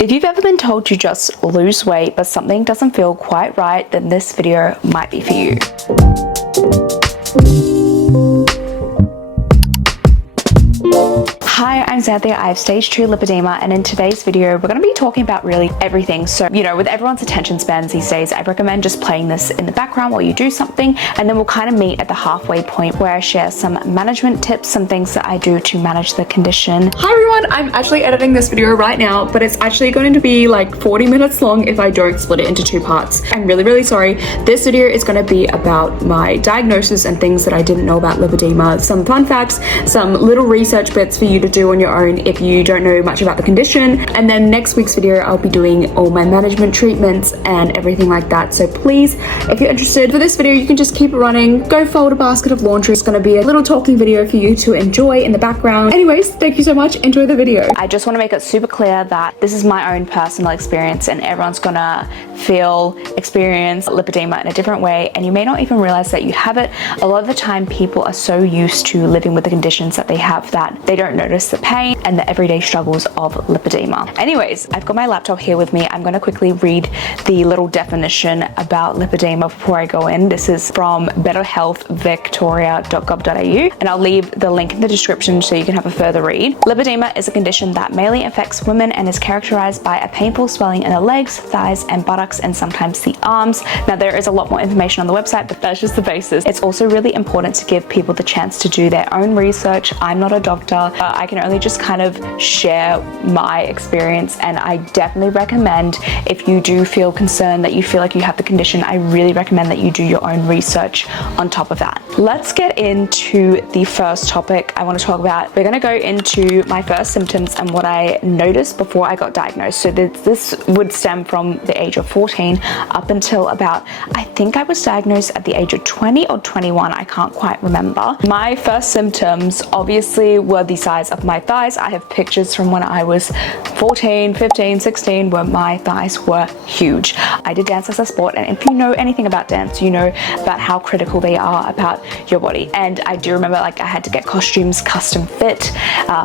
If you've ever been told to just lose weight but something doesn't feel quite right, then this video might be for you. Hi, I'm Xanthia. I have stage 2 lipedema, and in today's video we're going to be talking about really everything. So, you know, with everyone's attention spans these days, I recommend just playing this in the background while you do something, and then we'll kind of meet at the halfway point where I share some management tips, some things that I do to manage the condition. Hi everyone, I'm actually editing this video right now, but it's actually going to be like 40 minutes long if I don't split it into 2 parts. I'm really sorry. This video is going to be about my diagnosis and things that I didn't know about lipedema, some fun facts, some little research bits for you to do on your own if you don't know much about the condition, and then next week's video I'll be doing all my management treatments and everything like that. So please, if you're interested, for this video you can just keep it running, go fold a basket of laundry. It's going to be a little talking video for you to enjoy in the background. Anyways, thank you so much, enjoy the video. I just want to make it super clear that this is my own personal experience and everyone's gonna experience lipedema in a different way, and you may not even realize that you have it. A lot of the time people are so used to living with the conditions that they have that they don't notice the pain and the everyday struggles of lipedema. Anyways, I've got my laptop here with me. I'm going to quickly read the little definition about lipedema before I go in. This is from betterhealthvictoria.gov.au, and I'll leave the link in the description so you can have a further read. Lipedema is a condition that mainly affects women and is characterized by a painful swelling in the legs, thighs, and buttocks, and sometimes the arms. Now, there is a lot more information on the website, but that's just the basis. It's also really important to give people the chance to do their own research. I'm not a doctor. I can only just kind of share my experience, and I definitely recommend, if you do feel concerned that you feel like you have the condition, I really recommend that you do your own research on top of that. Let's get into the first topic I want to talk about. We're going to go into my first symptoms and what I noticed before I got diagnosed. So this would stem from the age of 14 up until about, I think I was diagnosed at the age of 20 or 21, I can't quite remember. My first symptoms obviously were the size of my thighs. I have pictures from when I was 14, 15, 16 where my thighs were huge. I did dance as a sport, and if you know anything about dance, you know about how critical they are about your body. And I do remember, like, I had to get costumes custom fit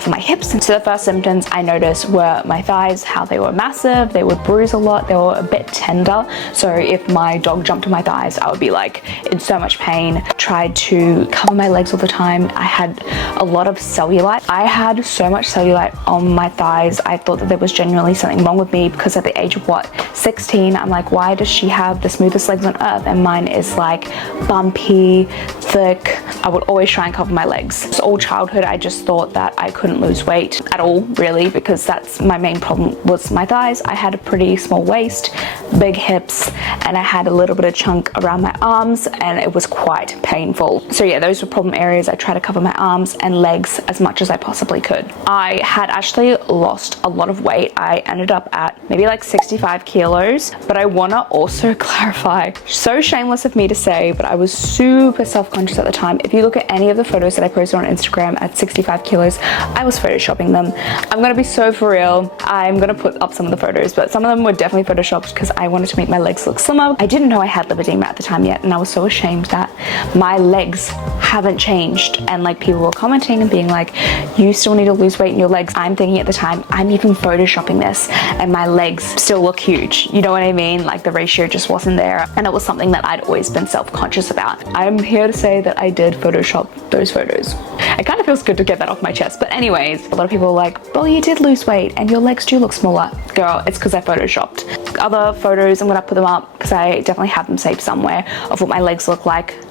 for my hips. And so the first symptoms I noticed were my thighs, how they were massive, they would bruise a lot, they were a bit tender. So if my dog jumped on my thighs, I would be like in so much pain. Tried to cover my legs all the time. I had a lot of cellulite. I had so much cellulite on my thighs. I thought that there was genuinely something wrong with me, because at the age of 16, I'm like, why does she have the smoothest legs on earth and mine is like bumpy, thick? I would always try and cover my legs. So all childhood I just thought that I couldn't lose weight at all, really, because that's my main problem was my thighs. I had a pretty small waist, big hips, and I had a little bit of chunk around my arms, and it was quite painful. So yeah, those were problem areas. I tried to cover my arms and legs as much as I possibly could. I had actually lost a lot of weight. I ended up at maybe like 65 kilos, but I want to also clarify, so shameless of me to say, but I was super self-conscious at the time. If you look at any of the photos that I posted on Instagram at 65 kilos, I was photoshopping them. I'm going to be so for real. I'm going to put up some of the photos, but some of them were definitely photoshopped because I wanted to make my legs look slimmer. I didn't know I had lipedema at the time yet, and I was so ashamed that my legs haven't changed, and like people were commenting and being like, you still need to lose weight in your legs. I'm thinking at the time, I'm even photoshopping this and my legs still look huge. You know what I mean? Like the ratio just wasn't there, and it was something that I'd always been self-conscious about. I'm here to say that I did photoshop those photos. It kind of feels good to get that off my chest. But anyways, a lot of people are like, well, you did lose weight and your legs do look smaller. Girl, it's because I photoshopped. Other photos, I'm gonna put them up because I definitely have them saved somewhere, of what my legs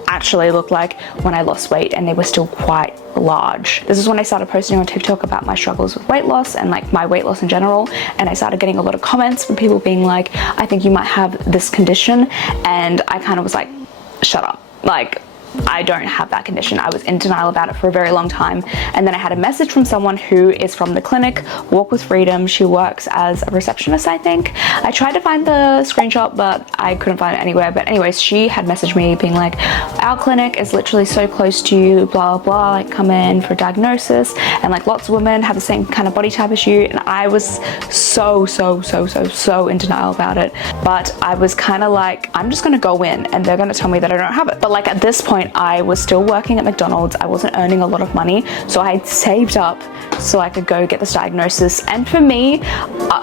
actually look like when I lost weight, and they were still quite large. This is when I started posting on TikTok about my struggles with weight loss and like my weight loss in general, and I started getting a lot of comments from people being like, I think you might have this condition, and I kind of was like, shut up. Like, I don't have that condition. I was in denial about it for a very long time, and then I had a message from someone who is from the clinic, Walk with Freedom. She works as a receptionist, I think. I tried to find the screenshot, but I couldn't find it anywhere. But anyways, she had messaged me being like, our clinic is literally so close to you, blah blah, like come in for diagnosis, and like lots of women have the same kind of body type as you. And I was so in denial about it, but I was kind of like, I'm just gonna go in and they're gonna tell me that I don't have it. But like at this point point, I was still working at McDonald's. I wasn't earning a lot of money, so I had saved up so I could go get this diagnosis. And for me,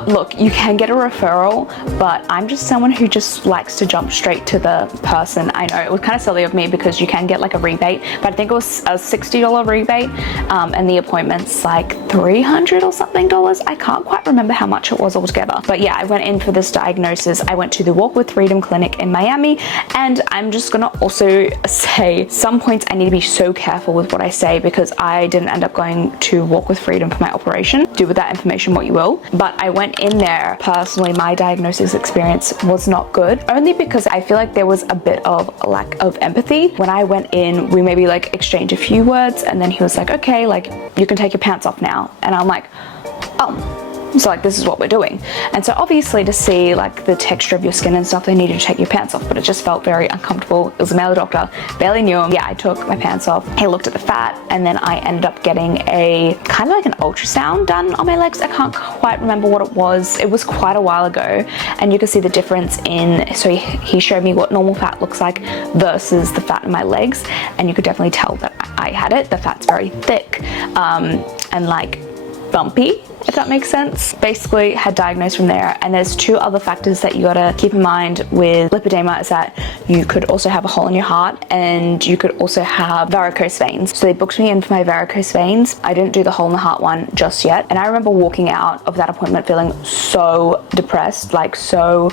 look, you can get a referral, but I'm just someone who just likes to jump straight to the person. I know it was kind of silly of me because you can get like a rebate, but I think it was a $60 rebate, and the appointment's like $300 or something. I can't quite remember how much it was altogether. But yeah, I went in for this diagnosis. I went to the Walk with Freedom clinic in Miami, and I'm just gonna also say some points I need to be so careful with what I say because I didn't end up going to Walk with Freedom for my operation. Do with that information what you will. But I went in there, personally, my diagnosis experience was not good, only because I feel like there was a bit of a lack of empathy. When I went in, we maybe like exchanged a few words, and then he was like, okay, like you can take your pants off now. And I'm like, oh. So like, this is what we're doing. And so obviously to see like the texture of your skin and stuff, they needed to take your pants off, but it just felt very uncomfortable. It was a male doctor, barely knew him. Yeah, I took my pants off. He looked at the fat, and then I ended up getting a kind of like an ultrasound done on my legs. I can't quite remember what it was. It was quite a while ago, and you can see the difference in, so he showed me what normal fat looks like versus the fat in my legs, and you could definitely tell that I had it. The fat's very thick, and like bumpy, if that makes sense. Basically had diagnosed from there. And there's two other factors that you gotta keep in mind with lipedema, is that you could also have a hole in your heart, and you could also have varicose veins. So they booked me in for my varicose veins. I didn't do the hole in the heart one just yet. And I remember walking out of that appointment feeling so depressed, like so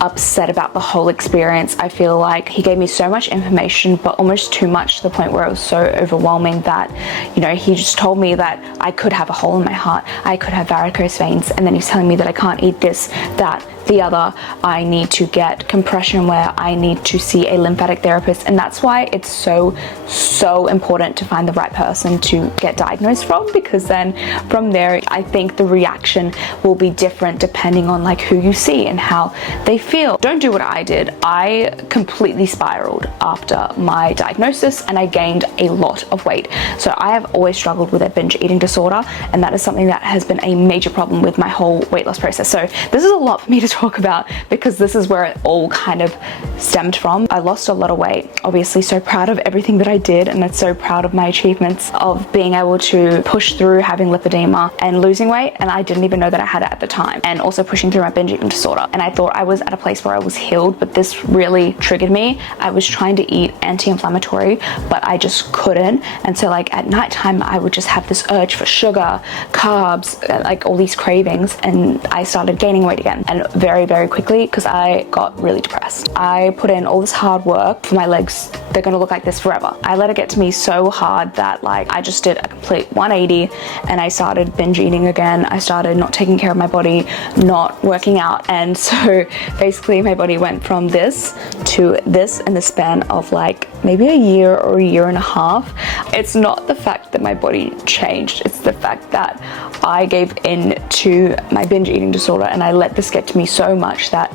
upset about the whole experience. I feel like he gave me so much information, but almost too much, to the point where it was so overwhelming that, you know, he just told me that I could have a hole in my heart, I could have varicose veins, and then he's telling me that I can't eat this, that, the other. I need to get compression wear, I need to see a lymphatic therapist. And that's why it's so important to find the right person to get diagnosed from, because then from there, I think the reaction will be different depending on like who you see and how they feel. Don't do what I did. I completely spiraled after my diagnosis, and I gained a lot of weight. So I have always struggled with a binge eating disorder, and that is something that has been a major problem with my whole weight loss process. So this is a lot for me to talk about, because this is where it all kind of stemmed from. I lost a lot of weight. Obviously so proud of everything that I did, and I'm so proud of my achievements of being able to push through having lipedema and losing weight, and I didn't even know that I had it at the time, and also pushing through my binge eating disorder. And I thought I was at a place where I was healed, but this really triggered me. I was trying to eat anti-inflammatory, but I just couldn't. And so like at nighttime, I would just have this urge for sugar, carbs, like all these cravings, and I started gaining weight again, and very quickly, because I got really depressed. I put in all this hard work for my legs. They're gonna look like this forever. I let it get to me so hard that like I just did a complete 180, and I started binge eating again. I started not taking care of my body, not working out, and so basically my body went from this to this in the span of like maybe a year or a year and a half. It's not the fact that my body changed, it's the fact that I gave in to my binge eating disorder, and I let this get to me so much that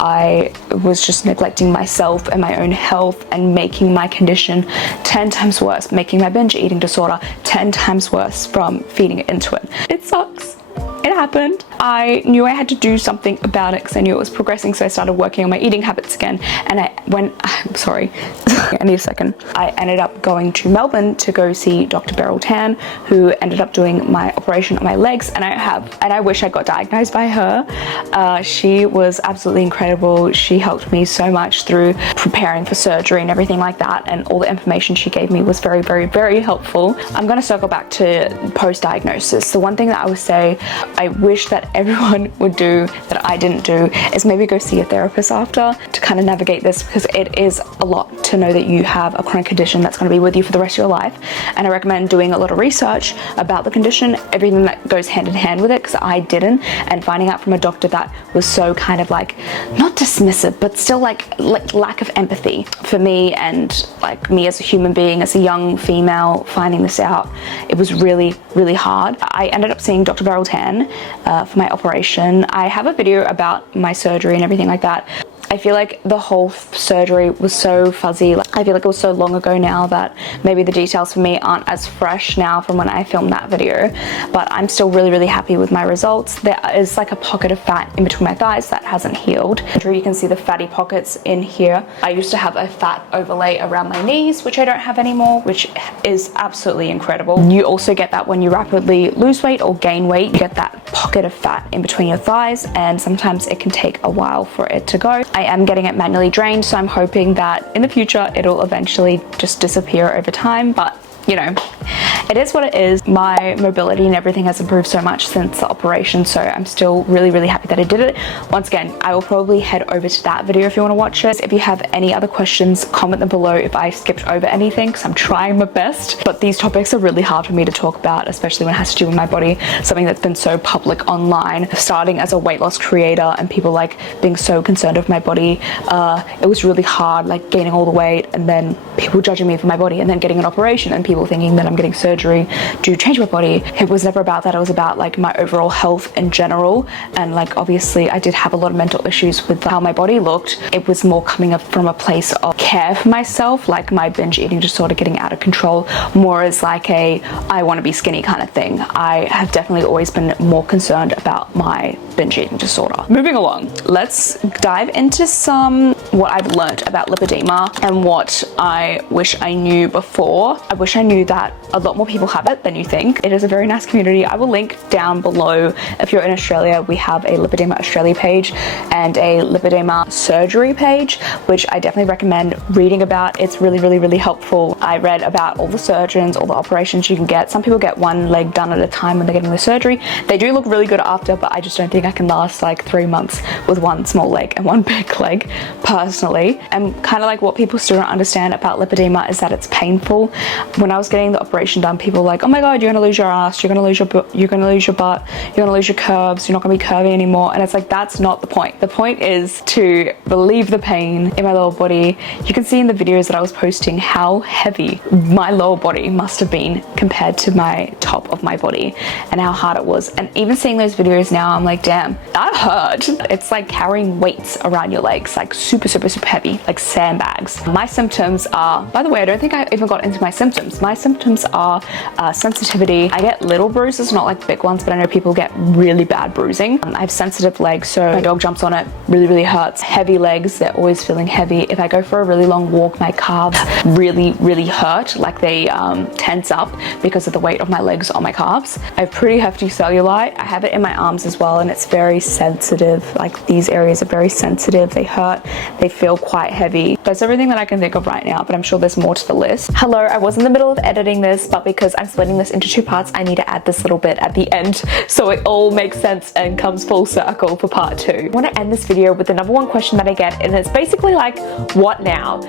I was just neglecting myself and my own health, and making my condition 10 times worse, making my binge eating disorder 10 times worse from feeding into it. It sucks. It happened. I knew I had to do something about it because I knew it was progressing, so I started working on my eating habits again. And I'm sorry, I need a second. I ended up going to Melbourne to go see Dr. Beryl Tan, who ended up doing my operation on my legs, and I wish I got diagnosed by her. She was absolutely incredible. She helped me so much through preparing for surgery and everything like that, and all the information she gave me was very helpful. I'm gonna circle back to post-diagnosis. The one thing that I would say I wish that everyone would do that I didn't do is maybe go see a therapist after, to kind of navigate this, because it is a lot to know that you have a chronic condition that's going to be with you for the rest of your life. And I recommend doing a lot of research about the condition, everything that goes hand in hand with it, because I didn't, and finding out from a doctor that was so kind of like, not dismissive, but still like lack of empathy for me, and like me as a human being, as a young female, finding this out, it was really hard. I ended up seeing Dr. Beryl Tan for my operation. I have a video about my surgery and everything like that. I feel like the whole surgery was so fuzzy. Like, I feel like it was so long ago now that maybe the details for me aren't as fresh now from when I filmed that video, but I'm still really happy with my results. There is like a pocket of fat in between my thighs that hasn't healed. Here you can see the fatty pockets in here. I used to have a fat overlay around my knees, which I don't have anymore, which is absolutely incredible. You also get that when you rapidly lose weight or gain weight. You get that pocket of fat in between your thighs, and sometimes it can take a while for it to go. I am getting it manually drained, so I'm hoping that in the future it'll eventually just disappear over time, but you know, it is what it is. My mobility and everything has improved so much since the operation, so I'm still really happy that I did it. Once again, I will probably head over to that video if you want to watch it. If you have any other questions, comment them below if I skipped over anything, because I'm trying my best. But these topics are really hard for me to talk about, especially when it has to do with my body, something that's been so public online. Starting as a weight loss creator and people like being so concerned with my body, it was really hard, like gaining all the weight and then people judging me for my body, and then getting an operation and people thinking that I'm getting surgery to change my body. It was never about that. It was about like my overall health in general, and like obviously I did have a lot of mental issues with how my body looked. It was more coming up from a place of care for myself, like my binge eating disorder getting out of control, more as like a I want to be skinny kind of thing. I have definitely always been more concerned about my binge eating disorder. Moving along, let's dive into what I've learned about lipedema and what I wish I knew before. I wish I knew that a lot more people have it than you think. It is a very nice community. I will link down below. If you're in Australia, we have a Lipoedema Australia page and a Lipoedema surgery page, which I definitely recommend reading about. It's really helpful. I read about all the surgeons, all the operations you can get. Some people get one leg done at a time when they're getting the surgery. They do look really good after, but I just don't think I can last like 3 months with one small leg and one big leg personally. And kind of like what people still don't understand about lipedema is that it's painful. When I was getting the operation done, people were like, oh my god, you're gonna lose your ass, you're gonna lose your butt, you're gonna lose your curves, you're not gonna be curvy anymore. And it's like, that's not the point. The point is to relieve the pain in my lower body. You can see in the videos that I was posting how heavy my lower body must have been compared to my top of my body and how hard it was. And even seeing those videos now, I'm like, damn, that hurt. It's like carrying weights around your legs, like super heavy, like sandbags. My symptoms are, by the way, I don't think I even got into my symptoms. My symptoms are sensitivity. I get little bruises, not like big ones, but I know people get really bad bruising. I have sensitive legs, so my dog jumps on it, really hurts. Heavy legs, they're always feeling heavy. If I go for a really long walk, my calves really hurt, like they tense up because of the weight of my legs on my calves. I have pretty hefty cellulite. I have it in my arms as well, and it's very sensitive. Like these areas are very sensitive. They hurt, they feel quite heavy. That's everything that I can think of right now, but I'm sure there's more to the list. Hello, I was in the middle of editing this, but because I'm splitting this into 2 parts, I need to add this little bit at the end so it all makes sense and comes full circle for part 2. I want to end this video with the number 1 question that I get, and it's basically like, what now?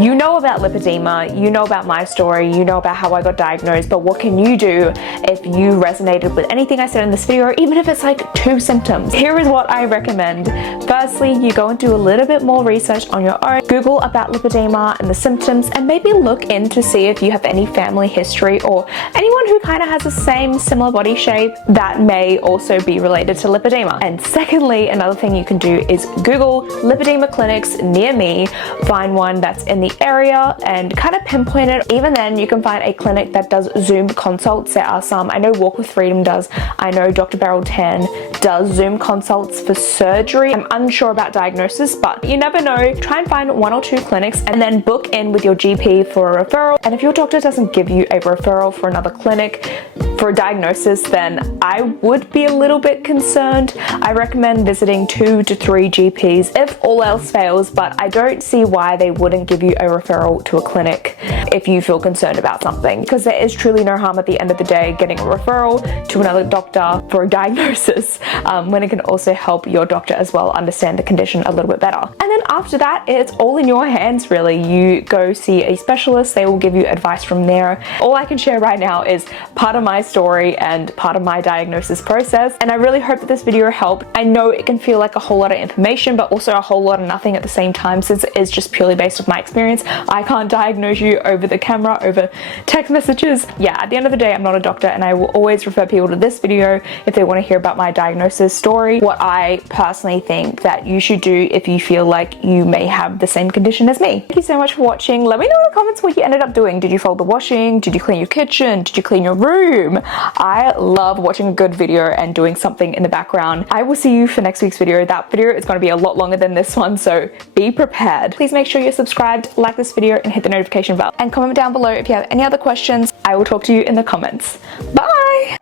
You know about lipedema, you know about my story, you know about how I got diagnosed, but what can you do if you resonated with anything I said in this video, or even if it's like 2 symptoms? Here is what I recommend. Firstly, you go and do a little bit more research on your own. Google about lipedema and the symptoms, and maybe look in to see if you have any family history or anyone who kind of has the same similar body shape that may also be related to lipedema. And secondly, another thing you can do is Google lipedema clinics near me, find one that's in the area and kind of pinpoint it. Even then, you can find a clinic that does Zoom consults. There are some. I know Walk with Freedom does. I know Dr. Beryl Tan does Zoom consults for surgery. I'm unsure about diagnosis, but you never know. Try and find 1 or 2 clinics and then book in with your GP for a referral. And if your doctor doesn't give you a referral for another clinic for a diagnosis, then I would be a little bit concerned. I recommend visiting 2 to 3 GPs if all else fails, but I don't see why they wouldn't give you a referral to a clinic if you feel concerned about something, because there is truly no harm at the end of the day getting a referral to another doctor for a diagnosis, when it can also help your doctor as well understand the condition a little bit better. And then after that, it's all in your hands really. You go see a specialist, they will give you advice from there. All I can share right now is part of my story and part of my diagnosis process, and I really hope that this video helped. I know it can feel like a whole lot of information, but also a whole lot of nothing at the same time, since it is just purely based off my experience. I can't diagnose you over the camera, over text messages. Yeah, at the end of the day, I'm not a doctor, and I will always refer people to this video if they want to hear about my diagnosis story. What I personally think that you should do if you feel like you may have the same condition as me. Thank you so much for watching. Let me know in the comments what you ended up doing. Did you fold the washing? Did you clean your kitchen? Did you clean your room? I love watching a good video and doing something in the background. I will see you for next week's video. That video is going to be a lot longer than this one, so be prepared. Please make sure you're subscribed, like this video, and hit the notification bell. And comment down below if you have any other questions. I will talk to you in the comments. Bye!